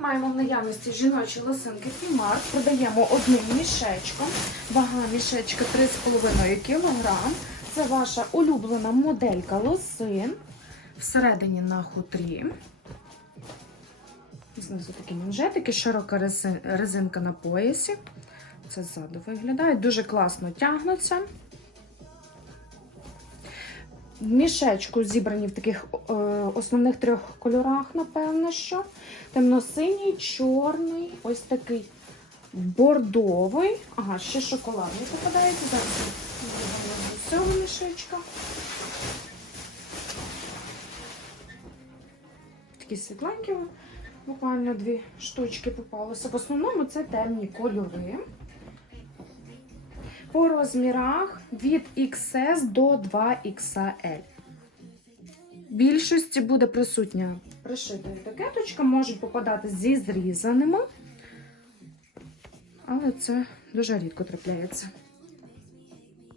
Маємо в наявності жіночі лосинки Фімар. Продаємо одним мішечком. Вага мішечка 3,5 кг. Це ваша улюблена моделька лосин. Всередині на хутрі. Знизу такі манжетики, широка резинка на поясі. Це ззаду виглядає. Дуже класно тягнуться. Мішечку зібрані в таких е, основних трьох кольорах, напевно, що. Темно-синій, чорний, ось такий бордовий. Ага, ще шоколадний попадається. Зараз з цього мішечка. Такі світленькі, буквально дві штучки попалося. В основному це темні кольори. По розмірах від XS до 2XL. Більшості буде присутня пришита етикеточка, можуть попадати зі зрізаними, але це дуже рідко трапляється.